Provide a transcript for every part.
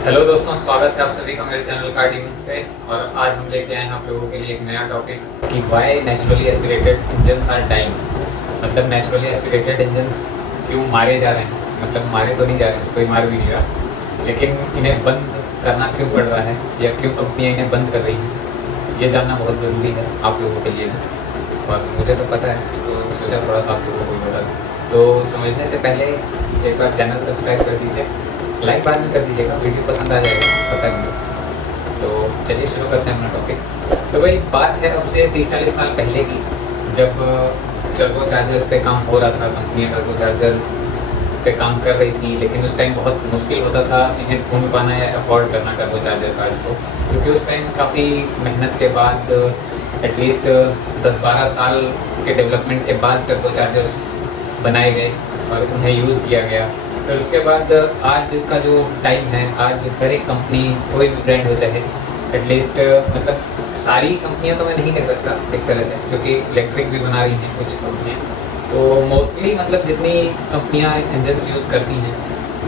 Hello दोस्तों, स्वागत है आप सभी का मेरे चैनल कार डीमंस पे। और आज हम लेके आए हैं आप लोगों के लिए एक नया टॉपिक कि why naturally aspirated engines are dying. मतलब नेचुरली एस्पिरेटेड इंजन्स क्यों मारे जा रहे हैं। मतलब मारे तो नहीं जा रहे हैं, कोई मार भी नहीं रहा, लेकिन इन्हें बंद करना क्यों पड़ रहा है या क्यों कंपनियाँ इन्हें बंद कर रही हैं, ये जानना बहुत ज़रूरी है आप लोगों के लिए भी। और मुझे तो पता है, तो सोचा थोड़ा सा आप लोगों को बता दूँ। तो समझने से पहले एक बार चैनल सब्सक्राइब कर दीजिए, लाइक बाद में कर दीजिएगा, वीडियो पसंद आ जाएगा पता है मुझे। तो चलिए शुरू करते हैं अपना टॉपिक। तो भाई बात है अब से 30-40 साल पहले की, जब टर्बो चार्जर्स पे काम हो रहा था। कंपनियाँ टर्बो चार्जर पे काम कर रही थी, लेकिन उस टाइम बहुत मुश्किल होता था इन्हें ढूंढ पाना या अफोर्ड करना टर्बो चार्जर कार्ड को, क्योंकि उस टाइम काफ़ी मेहनत के बाद एटलीस्ट 10-12 साल के डेवलपमेंट के बाद टर्बो चार्जर्स बनाए गए और उन्हें यूज़ किया गया। फिर उसके बाद आज का जो टाइम है, आज हर एक कंपनी, कोई भी ब्रांड हो चाहे, एटलीस्ट मतलब सारी कंपनियां तो मैं नहीं कह सकता एक तरह से, क्योंकि इलेक्ट्रिक भी बना रही हैं कुछ कंपनियां। तो मोस्टली मतलब जितनी कंपनियां इंजन्स यूज़ करती हैं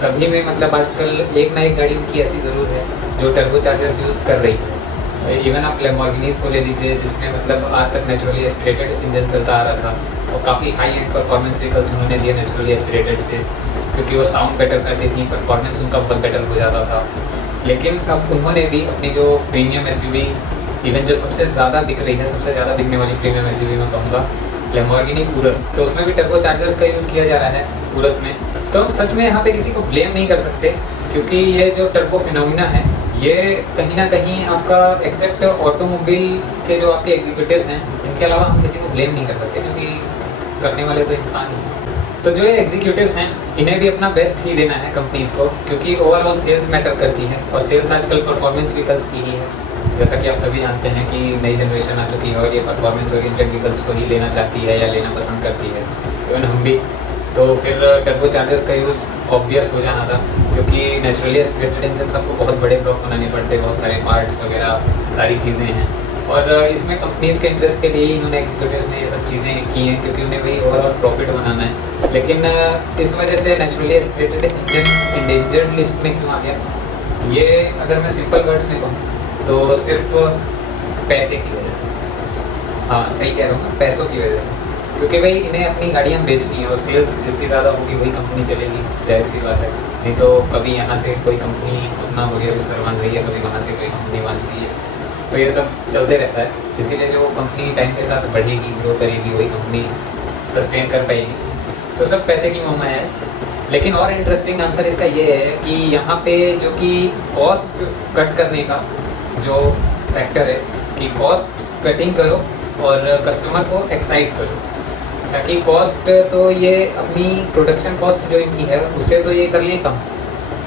सभी में मतलब आजकल एक ना एक गाड़ी उनकी ऐसी ज़रूर है जो टर्बो चार्जर्स यूज़ कर रही है। इवन आप लैम्बोर्गिनीज़ को ले लीजिए, जिसमें मतलब आज तक नेचुरली एस्पिरेटेड इंजन चलता आ रहा था और काफ़ी हाई एंड परफॉर्मेंस व्हीकल्स उन्होंने दिए नेचुरली एस्पिरेटेड से, क्योंकि वो साउंड बेटर करती थी, परफॉर्मेंस उनका बहुत बेटर हो जाता था। लेकिन अब उन्होंने भी अपनी जो प्रीमियम एसयूवी, इवन जो सबसे ज़्यादा बिक रही है, सबसे ज़्यादा बिकने वाली प्रीमियम एसयूवी मैं कहूँगा लैम्बोर्गिनी उरस, तो उसमें भी टर्बो चार्जर्स का यूज़ किया जा रहा है उरस में। तो हम सच में यहाँ पे किसी को ब्लेम नहीं कर सकते, क्योंकि ये जो टर्बो फिनोमिना है ये कहीं ना कहीं आपका एक्सेप्ट ऑटोमोबाइल के जो आपके एग्जीक्यूटिव्स हैं, इनके अलावा हम किसी को ब्लेम नहीं कर सकते, क्योंकि करने वाले तो इंसान ही हैं। तो जो ये एग्जीक्यूटिव्स हैं इन्हें भी अपना बेस्ट ही देना है कंपनीज़ को, क्योंकि ओवरऑल सेल्स मैटर करती है और सेल्स आजकल परफॉर्मेंस व्हीकल्स की ही है। जैसा कि आप सभी जानते हैं कि नई जनरेशन आ चुकी है और ये परफॉर्मेंस ओरिएंटेड व्हीकल्स को ही लेना चाहती है या लेना पसंद करती है, इवन हम भी। तो फिर टर्बो चार्जर्स का यूज़ ऑब्वियस हो जाना था, क्योंकि नेचुरली एस्पिरेटेड इंजन सबको बहुत बड़े ब्लॉक बनाने पड़ते, बहुत सारे पार्ट्स वगैरह सारी चीज़ें हैं। और इसमें कंपनीज़ के इंटरेस्ट के लिए इन्होंने एग्जीक्यूटिव्स ने ये सब चीज़ें की हैं, क्योंकि उन्हें वही ओवरऑल प्रॉफिट बनाना है। लेकिन इस वजह से naturally aspirated engine endangered list में क्यों आ गया, ये अगर मैं सिंपल वर्ड्स में कहूँ तो सिर्फ पैसे की वजह से। हाँ सही कह रहा हूँ मैं, पैसों की वजह से, क्योंकि भाई इन्हें अपनी गाड़ियाँ बेचनी है और सेल्स जिसकी ज़्यादा होगी वही कंपनी चलेगी, जाहिर सी बात है। नहीं तो कभी यहाँ से कोई कंपनी अपना वगैरह बिस्तर बांध रही है, कभी वहाँ से कोई कंपनी बांध रही है, तो ये सब चलते रहता है। इसीलिए जो कंपनी टाइम के साथ बढ़ेगी, ग्रो करेगी, वही कंपनी सस्टेन कर पाएगी। तो सब पैसे की मोह है। लेकिन और इंटरेस्टिंग आंसर इसका ये है कि यहाँ पे जो कि कॉस्ट कट करने का जो फैक्टर है कि कॉस्ट कटिंग करो और कस्टमर को एक्साइट करो, ताकि कॉस्ट तो ये अपनी प्रोडक्शन कॉस्ट जो इनकी है उसे तो ये कर लिए कम,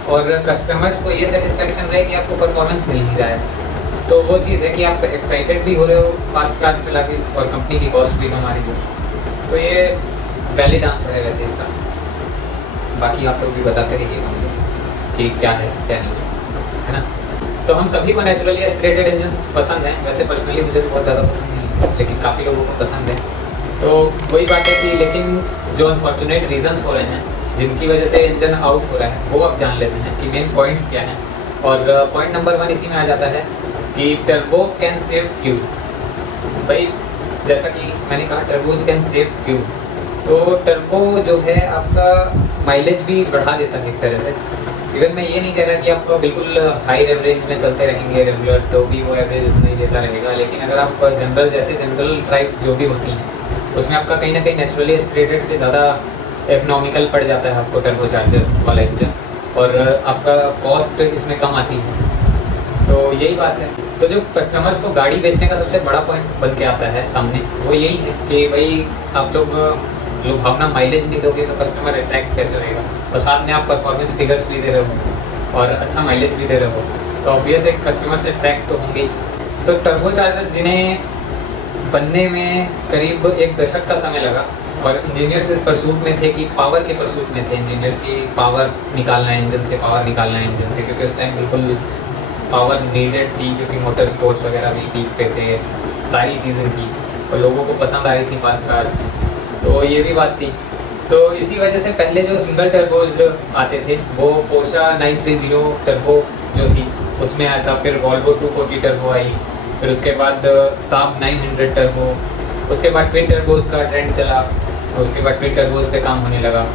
और कस्टमर्स को ये सेटिस्फेक्शन रहे कि आपको परफॉर्मेंस मिल ही रहा है। तो वो चीज़ है कि आप एक्साइटेड भी हो रहे हो फास्ट कार्स चला के और कंपनी की कॉस्ट भी कम आ रही हो। तो ये वैलिड आंसर है वैसे इसका। बाकी आप लोग भी बताते रहिएगा मुझे कि क्या है क्या नहीं है ना। तो हम सभी को नेचुरली एस्पिरेटेड इंजन्स पसंद हैं, वैसे पर्सनली मुझे तो बहुत ज़्यादा पसंद नहीं है, लेकिन काफ़ी लोगों को पसंद है। तो वही बात है कि लेकिन जो अनफॉर्चुनेट रीजंस हो रहे हैं जिनकी वजह से इंजन आउट हो रहा है, वो अब जान लेते हैं कि मेन पॉइंट्स क्या हैं। और पॉइंट नंबर 1 इसी में आ जाता है कि टर्बो कैन सेव फ्यूल। भाई जैसा कि मैंने कहा, टर्बोज कैन सेव फ्यूल, तो टर्बो जो है आपका माइलेज भी बढ़ा देता है एक तरह से। इवन मैं ये नहीं कह रहा कि आप बिल्कुल हाई एवरेज में चलते रहेंगे रेगुलर, तो भी वो एवरेज नहीं देता रहेगा, लेकिन अगर आप जनरल जैसे जनरल ड्राइव जो भी होती हैं उसमें आपका कहीं ना कहीं नेचुरली एस्पिरेटेड से ज़्यादा इकोनॉमिकल पड़ जाता है आपको टर्बो चार्जर वाला इंजन, और आपका कॉस्ट इसमें कम आती है। तो यही बात है। तो जो कस्टमर्स को गाड़ी बेचने का सबसे बड़ा पॉइंट बन के आता है सामने, वो यही है कि भाई आप लोग भावना माइलेज नहीं दोगे तो कस्टमर अट्रैक्ट कैसे होएगा, और साथ में आप परफॉर्मेंस फिगर्स भी दे रहे हो और अच्छा माइलेज भी दे रहे हो, तो ऑब्वियस एक कस्टमर से अट्रैक्ट तो होंगे ही। तो टर्बो चार्जर्स जिन्हें बनने में करीब 1 दशक का समय लगा, और इंजीनियर्स इस परसूट में थे कि पावर के परसूट में थे इंजीनियर्स की, पावर निकालना है इंजन से, पावर निकालना है इंजन से, क्योंकि उस टाइम बिल्कुल पावर नीडेड थी, क्योंकि मोटर स्पोर्ट्स वगैरह भी पीक पे थे, सारी चीज़ें थी और लोगों को पसंद आ रही थी फास्ट कार्स। तो ये भी बात थी। तो इसी वजह से पहले जो सिंगल टर्बोज आते थे वो पोर्शा 930 टर्बो जो थी उसमें आया था, फिर वॉल्वो 240 टर्बो आई, फिर उसके बाद साब 900 टर्बो, उसके बाद ट्विन टर्बोज का ट्रेंड चला, उसके बाद ट्विन टर्बोज पे काम होने लगा।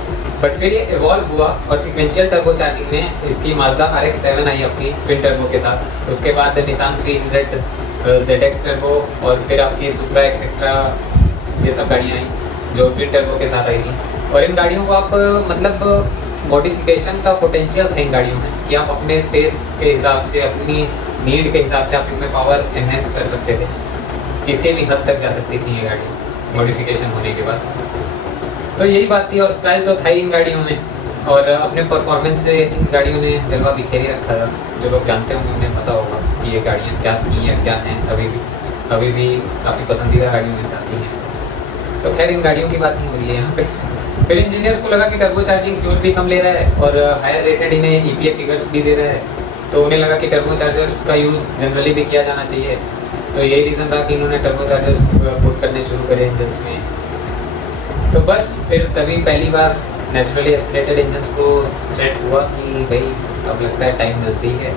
बट फिर ये इवॉल्व हुआ और सिक्वेंशियल टर्बो चार्जिंग में इसकी माजदा RX-7 आई अपनी ट्विन टर्बो के साथ, उसके बाद निसान 300 ZX टर्बो, और फिर आपकी सुप्रा एक्सेट्रा, ये सब गाड़ियाँ आई जो ट्विन टर्बो के साथ आई थी। और इन गाड़ियों को आप मतलब मॉडिफिकेशन का पोटेंशियल है इन गाड़ियों में कि आप अपने टेस्ट के हिसाब से, अपनी नीड के हिसाब से आप इनमें पावर एनहेंस कर सकते थे, किसी भी हद तक जा सकती थी ये गाड़ी मॉडिफिकेशन होने के बाद। तो यही बात थी, और स्टाइल तो था ही इन गाड़ियों में, और अपने परफॉर्मेंस से इन गाड़ियों ने जलवा बिखेरी रखा था। जो लोग जानते होंगे उन्हें पता होगा कि ये गाड़ियाँ क्या थी या क्या हैं, अभी भी काफ़ी पसंदीदा गाड़ियों में से आती हैं। तो खैर इन गाड़ियों की बात नहीं हो रही है यहाँ पे। फिर इंजीनियर्स को लगा कि टर्बो चार्जिंग फ्यूल भी कम ले रहा है और हायर रेटेड इन्हें EPA फिगर्स भी दे रहा है, तो उन्हें लगा कि टर्बो चार्जर्स का यूज़ जनरली भी किया जाना चाहिए। तो यही रीज़न था कि इन्होंने टर्बो चार्जर्स पुट करने शुरू करे इंजन्स में। तो बस फिर तभी पहली बार नेचुरली एस्पिरेटेड इंजन्स को थ्रेट हुआ कि भाई अब लगता है टाइम नज़दीक है।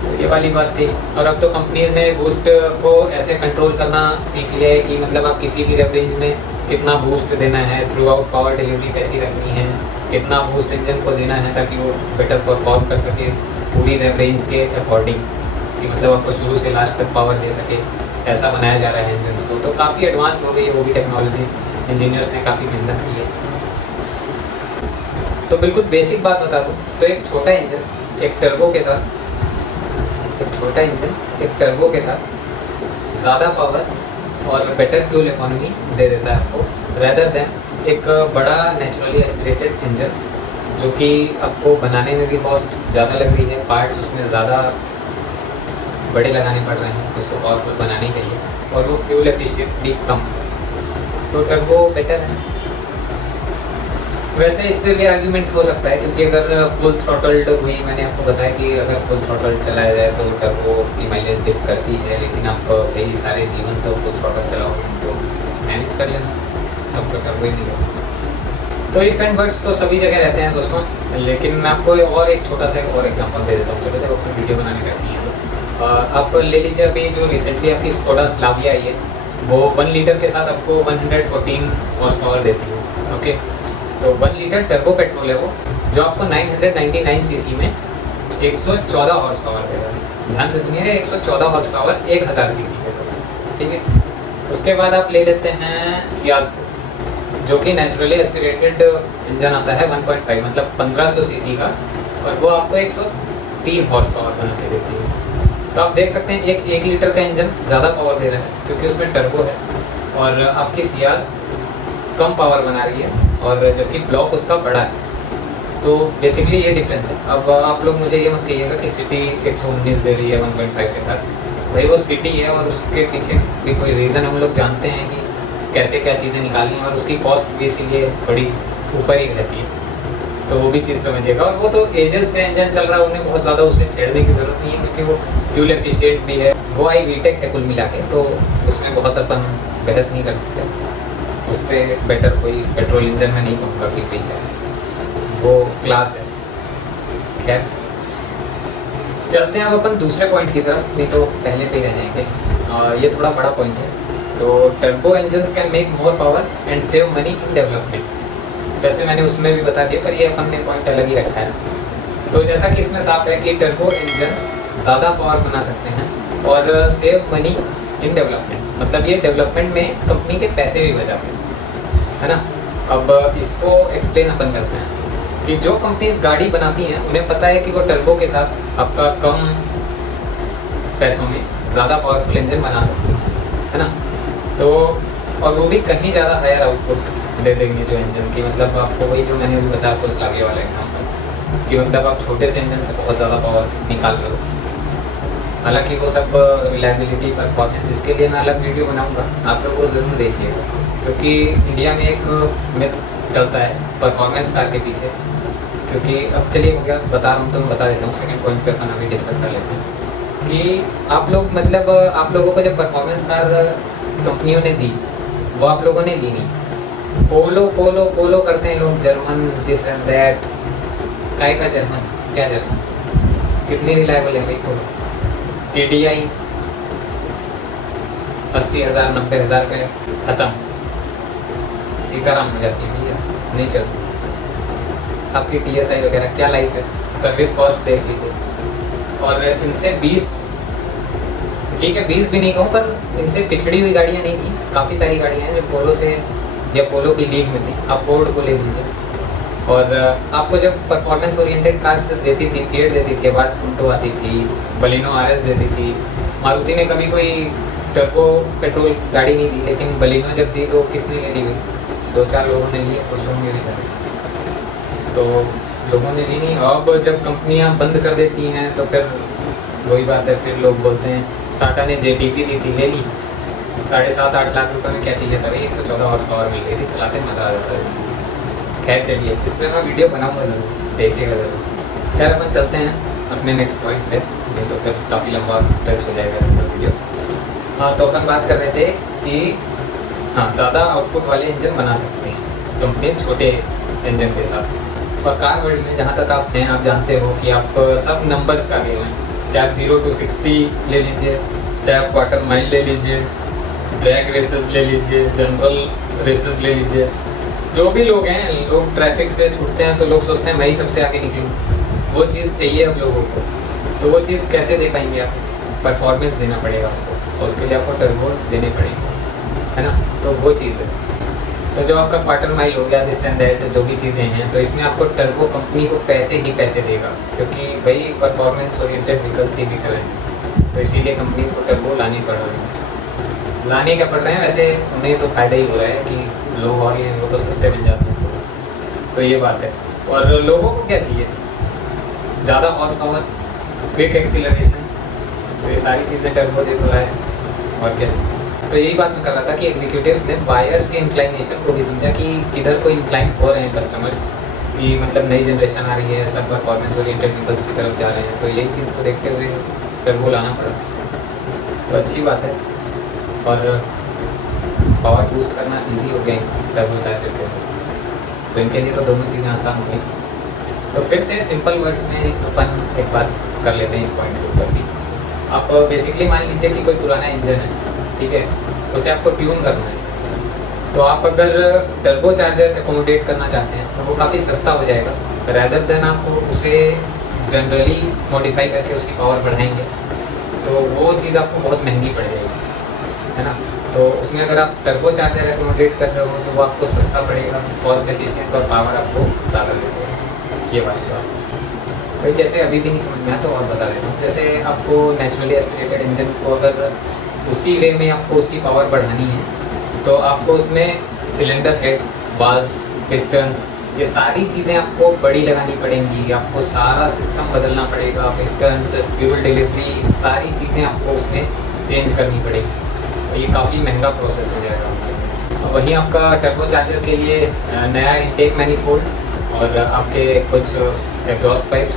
तो ये वाली बात थी। और अब तो कंपनीज़ ने बूस्ट को ऐसे कंट्रोल करना सीख लिया है कि मतलब आप किसी भी रेंज में कितना बूस्ट देना है, थ्रू आउट पावर डिलीवरी कैसी रखनी है, कितना बूस्ट इंजन को देना है ताकि वो बेटर परफॉर्म कर सके पूरी रेंज के अकॉर्डिंग, कि मतलब आपको शुरू से लास्ट तक पावर दे सके, ऐसा बनाया जा रहा है इंजन को। तो काफ़ी एडवांस हो गई है वो भी टेक्नोलॉजी, इंजीनियर्स ने काफ़ी मेहनत की है। तो बिल्कुल बेसिक बात बता दूँ तो एक छोटा इंजन एक टर्बो के साथ ज़्यादा पावर और बेटर फ्यूल इकोनॉमी दे देता है आपको, रेदर देन एक बड़ा नेचुरली एस्पिरेटेड इंजन जो कि आपको बनाने में भी कॉस्ट ज़्यादा लग रही है, पार्ट्स उसमें ज़्यादा बड़े लगाने पड़ रहे हैं उसको पावरफुल बनाने के लिए, और वो फ्यूल एफिशिएंट भी कम। तो टर्बो बेटर है। वैसे इस पर भी आर्ग्यूमेंट हो सकता है, क्योंकि अगर फुल थ्रॉटल्ड हुई, मैंने आपको बताया कि अगर फुल थ्रॉटल चलाया जाए तो टर्बो की माइलेज डिप करती है, लेकिन आप कई सारे जीवन तो फुल थ्रॉटल चलाओ तो मैनेज कर लेना, तब तो टर्बो ही नहीं होगा। तो इफ एंड बट्स तो सभी जगह रहते हैं दोस्तों, लेकिन मैं आपको और एक छोटा सा और एग्जाम्पल दे देता हूँ। चलो जब अपनी वीडियो बनाने बैठी है तो आप ले लीजिए अभी जो रिसेंटली आपकी स्कोडा स्लाविया आई है, वो 1 लीटर के साथ आपको 114 हॉर्स पावर देती है। ओके, तो 1 लीटर टर्बो पेट्रोल है वो, जो आपको 999 सीसी में 114 हॉर्स पावर दे रहा है। ध्यान से सुनिए, 114 हॉर्स पावर 1000 सीसी के दे, ठीक है। उसके बाद आप ले लेते हैं सियाज को, जो कि नेचुरली एस्पिरेटेड इंजन आता है 1.5 मतलब 1500 सीसी का, और वो आपको 103 हॉर्स पावर बना के देती है। तो आप देख सकते हैं 1 लीटर का इंजन ज़्यादा पावर दे रहा है क्योंकि उसमें टर्बो है, और आपकी सियाज कम पावर बना रही है, और जबकि ब्लॉक उसका बड़ा है। तो बेसिकली ये डिफरेंस है। अब आप लोग मुझे ये मत कहिएगा कि सिटी 119 दे रही है 1.5 के साथ, भाई वो सिटी है और उसके पीछे भी कोई रीज़न हम लोग जानते हैं कि कैसे क्या चीज़ें निकालनी है, और उसकी कॉस्ट भी इसीलिए थोड़ी ऊपर ही रहती है। तो वो भी चीज़ समझिएगा। और वो तो एजेस से इंजन चल रहा है, उन्हें बहुत ज़्यादा उससे छेड़ने की ज़रूरत नहीं है क्योंकि वो फ्यूल एफिशिएंट भी है। वो आई वीटेक है कुल मिला के, तो उसमें बहुत अपन बहस नहीं कर सकते। उससे बेटर कोई पेट्रोल इंजन में नहीं कहूँगा कि कोई है, वो क्लास है। खैर चलते हैं अब अपन दूसरे पॉइंट की तरफ, नहीं तो पहले पे रह जाएंगे। ये थोड़ा बड़ा पॉइंट है। तो turbo engines can make more power and save money in development. वैसे मैंने उसमें भी बता दिया, पर ये अपन ने पॉइंट अलग ही रखा है। तो जैसा कि इसमें साफ है कि टर्बो इंजन्स ज़्यादा पावर बना सकते हैं और सेव मनी इन डेवलपमेंट, मतलब ये डेवलपमेंट में कंपनी के पैसे भी बचाते हैं, है ना। अब इसको एक्सप्लेन अपन करते हैं कि जो कंपनीज गाड़ी बनाती हैं उन्हें पता है कि वो टर्बो के साथ आपका कम पैसों में ज़्यादा पावरफुल इंजन बना सकती है ना। तो और वो भी कहीं ज़्यादा हायर आउटपुट दे देंगे जो इंजन की, मतलब आपको वही जो मैंने अभी बताया आपको स्लाविया वाला एग्जाम्पल, कि मतलब आप छोटे से इंजन से बहुत ज़्यादा पावर निकाल लो। हालांकि वो सब रिलायबिलिटी परफॉर्मेंस, इसके लिए मैं अलग वीडियो बनाऊंगा, आप लोग वो ज़रूर देखिएगा, क्योंकि इंडिया में एक मिथ चलता है परफॉर्मेंस कार के पीछे। क्योंकि अब चलिए हो गया, बता रहा हूँ तो मैं बता देता हूँ, सेकंड पॉइंट पे अपन अभी डिस्कस कर लेते हैं कि आप लोग मतलब आप लोगों को जब परफॉर्मेंस कार कंपनियों ने दी, वो आप लोगों ने ली नहीं, पोलो पोलो पोलो करते हैं लोग, जर्मन दिस एंड दैट। काय का जर्मन, क्या जर्मन, कितनी रिलायबल है भाई पोलो। TDI 80,000 90,000 पे ख़त्म, सीताराम हो जाती है भैया, नहीं चलती। आपकी TSI वगैरह क्या लाइफ है, सर्विस कॉस्ट देख लीजिए। और इनसे 20, ठीक है 20 भी नहीं कहूँ, पर इनसे पिछड़ी हुई गाड़ियाँ नहीं थी, काफ़ी सारी गाड़ियाँ हैं जो पोलो से या पोलो की लीग में थी। आप फोर्ड को ले लीजिए, और आपको जब परफॉर्मेंस ओरिएंटेड कार्स देती थी, फिएट देती थी, अबाट पुंटो आती थी, बलिनो RS देती थी। मारुति ने कभी कोई टर्बो पेट्रोल गाड़ी नहीं दी, लेकिन बलिनो जब दी तो किसने ले ली भाई, 2-4 लोगों ने लिए, कुछ होंगे भी नहीं, तो लोगों ने ली नहीं। अब जब कंपनियां बंद कर देती हैं तो फिर वही बात है, फिर लोग बोलते हैं टाटा ने JTP दी थी, ले ली, 7.5-8 लाख रुपए में क्या चाहिए था भाई, 114 हॉर्स पावर मिल गई थी, चलाते मज़ा आ जाता है। खैर चलिए, इस पर मैं वीडियो बनाऊंगा ज़रूर, देखिएगा ज़रूर। खैर अपन चलते हैं अपने नेक्स्ट पॉइंट पे, नहीं तो फिर काफ़ी लंबा स्ट्रेच हो जाएगा इसका वीडियो। हाँ, तो अपन बात कर रहे थे कि हाँ, ज़्यादा आउटपुट वाले इंजन बना सकते हैं कंपनी छोटे इंजन के साथ। और कार वर्ल्ड में जहाँ तक आप हैं, आप जानते हो कि आप सब नंबर्स का गेम है, चाहे आप 0 to 60 ले लीजिए, चाहे आप क्वार्टर माइल ले लीजिए, ड्रैग रेसेस ले लीजिए, जनरल रेसेस ले लीजिए। जो भी लोग हैं, लोग ट्रैफिक से छूटते हैं तो लोग सोचते हैं मैं ही सबसे आगे निकलूँ, वो चीज़ चाहिए अब लोगों को। तो वो चीज़ कैसे दे पाएंगे आप, परफॉर्मेंस देना पड़ेगा आपको, और उसके लिए आपको टर्बोस देने पड़ेंगे, है ना। तो वो चीज़ है। तो जो आपका क्वार्टर माइल हो गया, दिस एंड दैट, जो भी चीज़ें हैं, तो इसमें आपको टर्बो कंपनी को पैसे ही पैसे देगा, क्योंकि भाई परफॉर्मेंस ओरिएंटेड व्हीकल्स ही बिक रहे हैं, तो इसीलिए कंपनी को टर्बो लानी पड़ रही है। लाने क्या पड़ रहे हैं, वैसे उन्हें तो फ़ायदा ही हो रहा है कि लोग और ये वो तो सस्ते मिल जाते हैं, तो ये बात है। और लोगों को क्या चाहिए, ज़्यादा हॉर्स पावर, क्विक एक्सीलरेशन, तो ये सारी चीज़ें टर्बो दे तो रहा है, और क्या चाहिए। तो यही बात मैं कर रहा था कि एग्जीक्यूटिव्स ने बायर्स के इंक्लाइनेशन को भी समझा कि किधर को इंक्लाइन हो रहे हैं कस्टमर्स, कि मतलब नई जनरेशन आ रही है, सब परफॉर्मेंस ओरिएंटेड व्हीकल्स की तरफ जा रहे हैं, तो यही चीज़ को देखते हुए टर्बो लाना पड़ा, तो अच्छी बात है। और पावर बूस्ट करना ईजी हो गया टर्बो चार्जर के, तो इनके लिए तो दोनों चीज़ें आसान हो गई। तो फिर से सिंपल वर्ड्स में अपन एक बात कर लेते हैं इस पॉइंट के ऊपर भी। आप बेसिकली मान लीजिए कि कोई पुराना इंजन है, ठीक है, उसे आपको ट्यून करना है, तो आप अगर टर्बो चार्जर एकोमोडेट करना चाहते हैं तो वो काफ़ी सस्ता हो जाएगा, रैदर देन आप उसे जनरली मॉडिफाई करके उसकी पावर बढ़ाएंगे, तो वो चीज़ आपको बहुत महंगी पड़ जाएगी, है ना। तो उसमें अगर आप टर्बो चार्जर एकोमोडेट कर रहे हो तो वो आपको सस्ता पड़ेगा, कॉस्ट एफिशिएंट, और पावर आपको ज़्यादा देगा। ये बात है भाई, जैसे अभी भी नहीं समझ में आया तो और बता देता हूँ। जैसे आपको नेचुरली एस्पिरेटेड इंजन को अगर उसी वे में आपको उसकी पावर बढ़ानी है, तो आपको उसमें सिलेंडर हेड्स, वाल्व्स, पिस्टन्स, ये सारी चीज़ें आपको बड़ी लगानी पड़ेंगी, आपको सारा सिस्टम बदलना पड़ेगा, पिस्टन्स, फ्यूल डिलीवरी, सारी चीज़ें आपको उसमें चेंज करनी पड़ेगी, तो ये काफ़ी महंगा प्रोसेस हो जाएगा। वहीं आपका टर्बो चार्जर के लिए नया इनटेक मैनिफोल्ड और आपके कुछ exhaust pipes,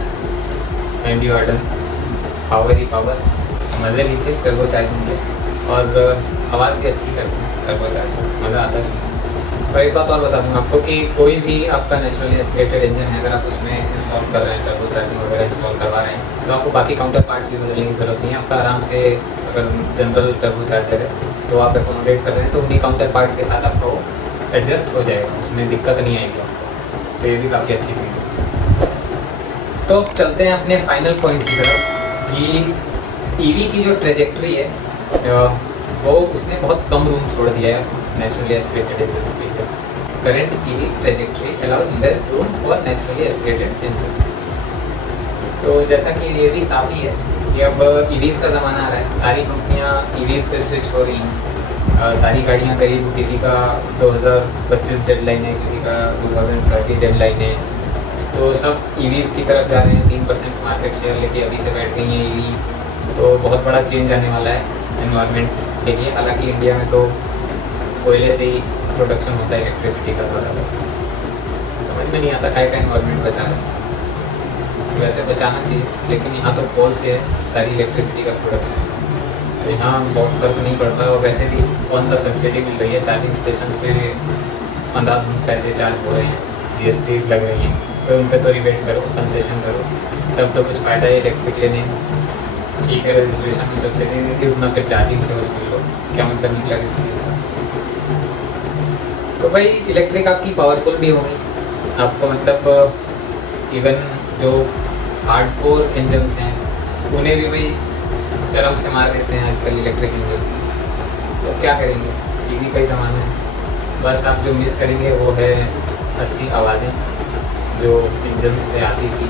and you are done, power ही पावर, मज़े लीजिए टर्बो चार्जिंग के, और आवाज़ भी अच्छी करती है टर्बो चार्जर, मज़ा आता है। और एक बात और बता दूँ आपको कि कोई भी आपका नेचुरली एस्पिरेटेड इंजन है, अगर आप उसमें इंस्टॉल कर रहे हैं, टर्बो चार्जिंग वगैरह इंस्टॉल करवा रहे हैं, तो आपको बाकी काउंटर पार्ट्स भी बदलने की ज़रूरत नहीं है। आपका आराम से, अगर जनरल टर्बो चार्जर है तो आप एकोमोडेट कर रहे हैं, तो उन्हीं काउंटर पार्ट्स के साथ आपको एडजस्ट हो जाएगा, उसमें दिक्कत नहीं आएगी आपको, तो ये भी काफ़ी अच्छी चीज़ है। तो अब चलते हैं अपने फाइनल पॉइंट की तरफ कि ईवी की जो ट्रेजेक्ट्री है वो उसने बहुत कम रूम छोड़ दिया है नेचुरली एस्पिरेटेड इंजन्स के लिए। Current EV trajectory allows less room for naturally aspirated engines. तो जैसा कि ये भी साफ ही है कि अब ईवीज़ का ज़माना आ रहा है, सारी कंपनियां ईवीज़ पे स्विच हो रही हैं, सारी गाड़ियां करीब, किसी का 2025 डेडलाइन है, किसी का 2030 डेडलाइन है, तो सब ईवीज़ की तरफ जा रहे हैं। 3% मार्केट शेयर लेके अभी से बैठ गई हैं ईवी, तो बहुत बड़ा चेंज आने वाला है एनवायरनमेंट के लिए। हालांकि इंडिया में तो कोयले से ही प्रोडक्शन होता है इलेक्ट्रिसिटी का, समझ में नहीं आता क्या एनवायरनमेंट बचाना, वैसे बचाना चाहिए, लेकिन यहाँ तो कोल से है सारी इलेक्ट्रिसिटी का प्रोडक्शन, तो यहाँ बहुत फर्क नहीं पड़ता। और वैसे भी कौन सा सब्सिडी मिल रही है चार्जिंग स्टेशन पे, अंधाधुंध पैसे चार्ज हो रहे हैं, GST लग रही हैं, तो उन पर तो रिबेट करो, कंसेशन करो, तब तो कुछ फ़ायदा है इलेक्ट्रिक लेने में। ठीक है, रजिस्ट्रेशन में सब्सिडी दी थी, उतना फिर चार्जिंग से वसूल लो, क्या मतलब निकला किसी चीज़ का। तो भाई इलेक्ट्रिक आपकी पावरफुल भी होगी, आपको मतलब इवन जो हार्डकोर इंजन्स हैं उन्हें भी भाई शर्म से मार देते हैं आजकल इलेक्ट्रिक इंजन। तो क्या करेंगे, ईवी का ही ज़माना है। बस आप जो मिस करेंगे वो है अच्छी आवाज़ें जो इंजन से आती थी,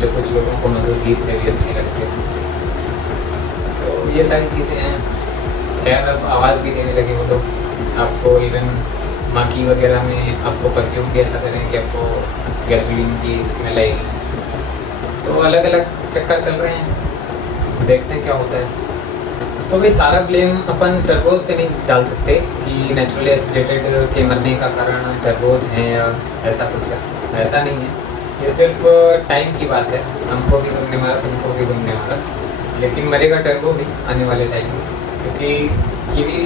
जो कुछ लोगों को मधुर गीत से भी अच्छी लगती थी। तो ये सारी चीज़ें हैं। खैर अब आवाज़ भी देने लगे वो लोग, आपको इवन माखी वगैरह में आपको परफ्यूम भी ऐसा करें कि आपको गैसोलीन की स्मेल आएगी। तो अलग अलग चक्कर चल रहे हैं, देखते हैं क्या होता है। तो भाई सारा ब्लेम अपन टर्बोज पे नहीं डाल सकते कि नेचुरली एस्पिरेटेड के मरने का कारण टर्बोज हैं या ऐसा कुछ है, ऐसा नहीं है। ये सिर्फ टाइम की बात है, हमको भी घूमने मारा, तुमको भी घूमने मारा, लेकिन मरेगा टर्बो भी आने वाले टाइम में, क्योंकि ईवी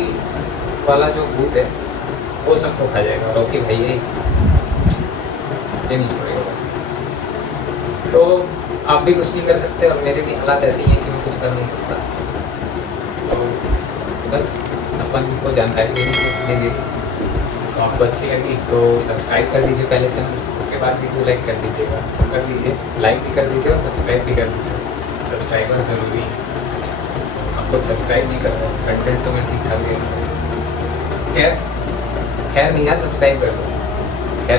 वाला जो भूत है वो सबको खा जाएगा। रॉकी भाई है ये नहीं छोड़ेगा। तो आप भी कुछ नहीं कर सकते और मेरे भी हालात ऐसे ही हैं कि मैं कुछ कर नहीं सकता। तो बस अपन को जानकारी देनी दी, तो आपको अच्छी लगी तो सब्सक्राइब कर दीजिए पहले चैनल, उसके बाद वीडियो लाइक कर दीजिएगा, कर दीजिए, लाइक भी कर दीजिए और सब्सक्राइब भी कर दीजिए। सब्सक्राइबर ज़रूरी है, आप लोग सब्सक्राइब नहीं कर रहे, कंटेंट तो मैं ठीक ठाक दे रहा हूँ। खैर नहीं यार, सब्सक्राइब कर दो।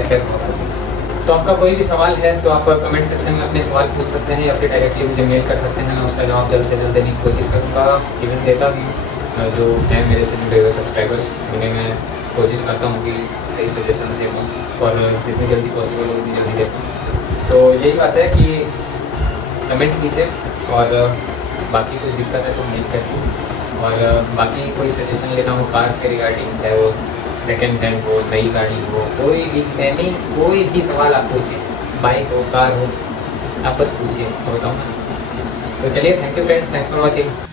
खैर बहुत। तो आपका कोई भी सवाल है तो आप कमेंट सेक्शन में अपने सवाल पूछ सकते हैं या फिर डायरेक्टली मुझे मेल कर सकते हैं, मैं उसका जवाब जल्द से जल्द देने की कोशिश करूँगा। इवन देता भी हूँ, जो हैं मेरे से जुड़े हुए सब्सक्राइबर्स उन्हें मैं कोशिश करता हूँ कि सही सजेशन दे पाऊँ और जितनी जल्दी पॉसिबल हो उतनी जल्दी दे पाऊँ। तो यही बात है कि कमेंट कीजिए और बाकी कोई दिक्कत है तो मेल करिए, और बाकी कोई सजेशन लेना हो कार्स के रिगार्डिंग, चाहे वो सेकेंड हैंड हो, नई गाड़ी हो, कोई भी सवाल आप पूछिए, बाइक हो, कार हो, आप बस पूछिए, तो बताऊँ। तो चलिए, thank you friends, thanks for watching.